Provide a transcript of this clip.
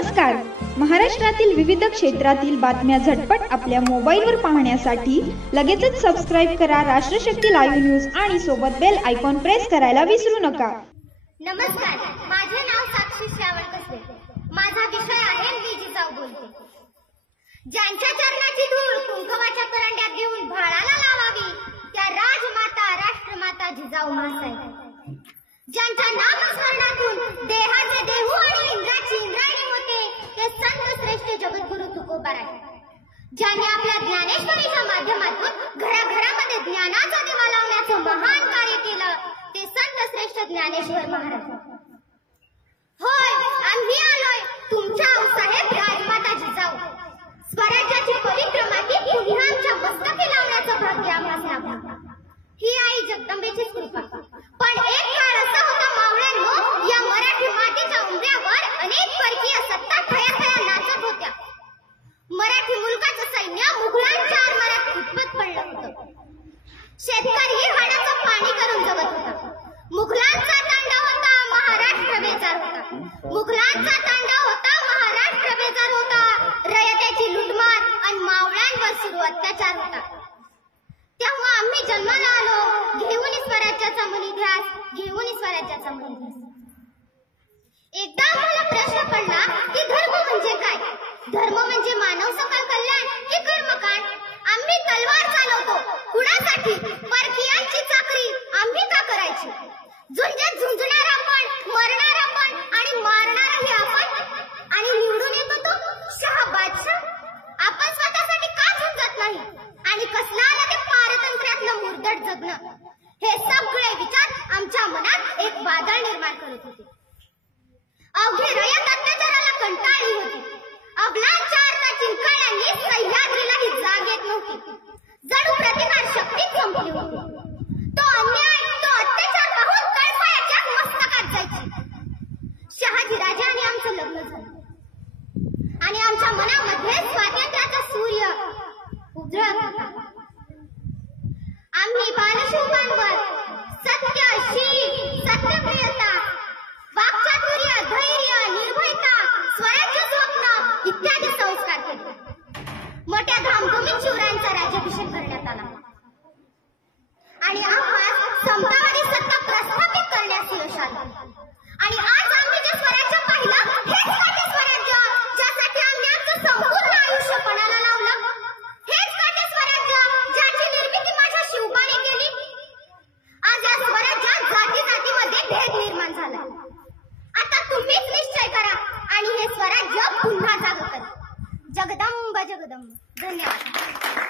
नमस्कार. महाराष्ट्रातील विविध क्षेत्रातील बातम्या झटपट आपल्या मोबाईलवर पाहण्यासाठी लगेचच सबस्क्राइब करा राष्ट्रशक्ती लाईव्ह न्यूज आणि सोबत बेल आयकॉन प्रेस करायला विसरू नका. नमस्कार, माझे नाव साक्षी श्रावण कसबे. माझा विषय आहे मी जिजाऊ बोलते. ज्यांच्या चरणाची धूळ कुंकवाच्या करंड्यात घेऊन भाळाला लावावी त्या राजमाता राष्ट्रमाता जिजाऊ मासाहेब. ज्यांच्या नामस्मरणातून देहाचे देहू आणि इंद्राची इंद्रायणी होते ते संत श्रेष्ठ जगद्गुरु तुकोबाराय. ज्यांनी आपल्या ज्ञानेश्वरीच्या माध्यमातून घराघरामध्ये ज्ञानाचा दिवा लावण्याचं महान कार्य केलं ते संत श्रेष्ठ ज्ञानेश्वर महाराज. होय, आम्ही आलोय तुमच्या साहेब राजमाता जिजाऊ. स्वराज्याची परिक्रमा ती पुन्हा आमच्या मस्तकी लावण्याचं भाग्य आम्हाला लाभलं. ही आई जगदंबेचीच कृपा. पण एक काळ असा होता मावळ्यांनो, या मराठी मातीच्या उंबऱ्यावर अनेक परकीय सत्ता ठया ठया नाचत होत्या. मराठी मुलकाचं सैन्य मुघलांच्या आरमारात खुटपत पडलं होतं. शेतकरी हाडाचं पाणी करून जगत होता. मुघलांचा तांडव होता, महाराष्ट्र बेजार होता. मुघलांचा तांडव होता, महाराष्ट्र बेजार होता. रयतेची लुटमार आणि मावळ्यांवर सुरू अत्याचार होता. तेव्हा आम्ही जन्माला आलो घेऊन स्वराज्याचा मनिध्यास, घेऊन स्वराज्याचा मनिध्यास. एकदा आम्हाला प्रश्न पडला की धर्म म्हणजे काय? धर्म म्हणजे मानव सकल कल्याण की कर्मकांड? आम्ही तलवार चालवतो कुणासाठी? परकीयांची चाकरी आम्ही का करायची? झुंजत झुंजणार आपण, मरणार आपण आणि मारणारही आपण. आणि निवडून येतो तो शाह बादशाह. आपण स्वतःसाठी का झुंजत नाही? आणि कसला आला ते पारतंत्र्यातलं मुरदट जगणं? हे सगळे विचार आमच्या मनात एक वादळ निर्माण करत होते. अवघे रयत अत्याचाराला कंटाळली होती. अबलांच्या चिंकाळ्यांनी सह्याद्रीलाही जाग येत नव्हती. जणू प्रतिकार शक्तीच संपली होती. तो अन्याय, तो अत्याचार पाहून तळफायाच्या मस्तकात जायची. शहाजी राजा आणि आमचं लग्न झालं आणि आमच्या मनामध्ये स्वातंत्र्याचा सूर्य उजळत होता. आम्ही बालशिवांवर सत्य, शील, सत्यप्रियता, वाक्चातुर्य, धैर्य, निर्भयता, स्वराज्य स्वप्न इत्यादी संस्कार केले. मोठ्या धामधुमीत शिवरायांचा राज्याभिषेक करण्यात आला आणि आम्हाला समतावादी सत्ता प्रस्थापित करण्यास यश आलं. आणि आज आम्ही जे स्वराज्य पाहिलं हेच काटे स्वराज्य, ज्यासाठी आम्ही आमचं संपूर्ण आयुष्य पणाला लावलं. हेच काटे स्वराज्य ज्याची निर्मिती माझ्या शिवबाने केली. आज या स्वराज्यात जाती जातीमध्ये भेद निर्माण झाला. आता तुम्हीच निश्चय करा आणि हे स्वराज्य पुन्हा जागं करा. जगदंब जगदंब. धन्यवाद.